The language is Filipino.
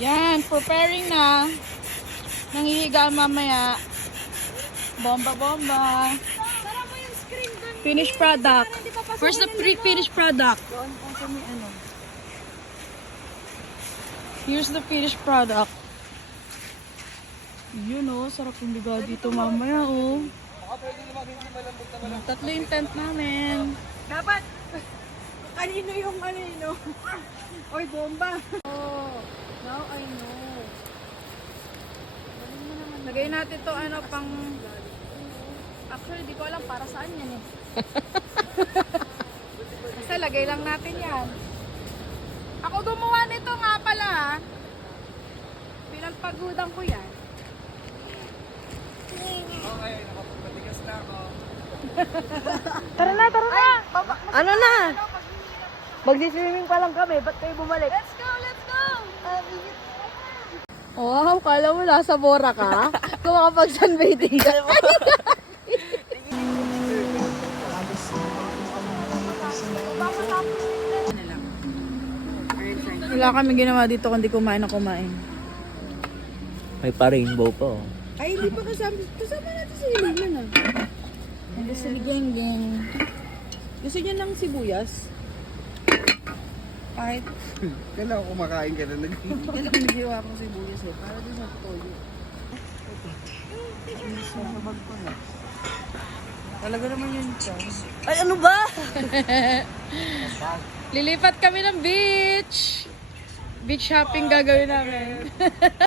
Yan, preparing na. Nangihiga mamaya. Bomba-bomba. Tara mo yung screen doon. Finished product. Where's the finished product? Doon kung sa may ano. Here's the finished product. Yun oh, sarap yung biga dito mamaya oh. Tatlo yung tent namin. Dapat, kanino yung ano. Oy, bomba. Oh, now I know. Lagay natin to ano pang... Actually, di ko alam para saan yan eh. Basta lagay lang natin yan. Ako gumawa nito nga pala ha. Pinagpagudan ko yan. Okay, nakapagpatigas na ako. Tara na, tara na! Ano na? Magdi-swimming pa lang kami, ba't kayo bumalik? Let's go, let's go! Wow, kala mo nasa Bora ka? Kung makapag-sunbathing ka. Wala kami ginawa dito kundi kumain na kumain. May pa-rainbow pa oh. Ay, hindi pa kasama. Kasama natin si Lilian ah. Hindi si Geng-Geng. Gusto niya ng sibuyas? Kahit Kailangan kumakain ka na nag-giwa akong sibuyas eh. Para din sa toyo. Talaga naman yun siya. Ay, ano ba? Lilipat kami ng beach. Beach shopping gagawin namin.